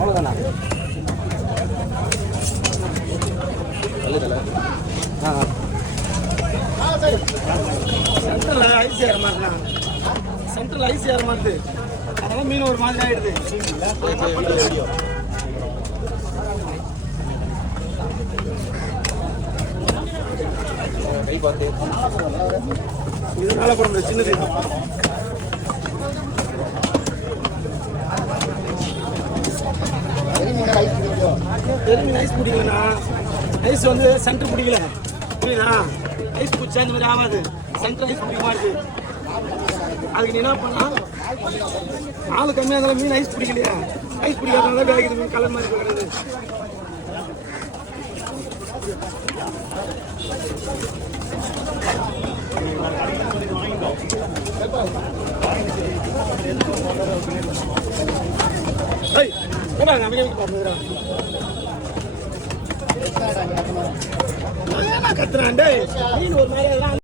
அவ்வளோதானா? Central IC ஏற மாட்டேன். சென்ட்ரல் ஐசி ஏற மாட்டுது. அதனால மீன் ஒரு மாதிரி ஆயிடுது. இதனால அப்புறம் சின்னது பெருமீன் ஐஸ் பிடிக்கலண்ணா. ஐஸ் வந்து சென்டர் பிடிக்கல புரியுதா? ஐஸ் பிடிச்சா இந்த மாதிரி ஆகாது. சென்டர் ஐஸ் பிடிக்க மாட்டுது. அதுக்கு நீ என்ன பண்ணா, ஆளு கம்மியாக இருந்தாலும் மீன் ஐஸ் பிடிக்கலையா? ஐஸ் பிடிக்காதனால வேலைக்கு மீன் கலர் மாதிரி கிடையாது. கத்துறான் மீன் ஒரு மாதிரி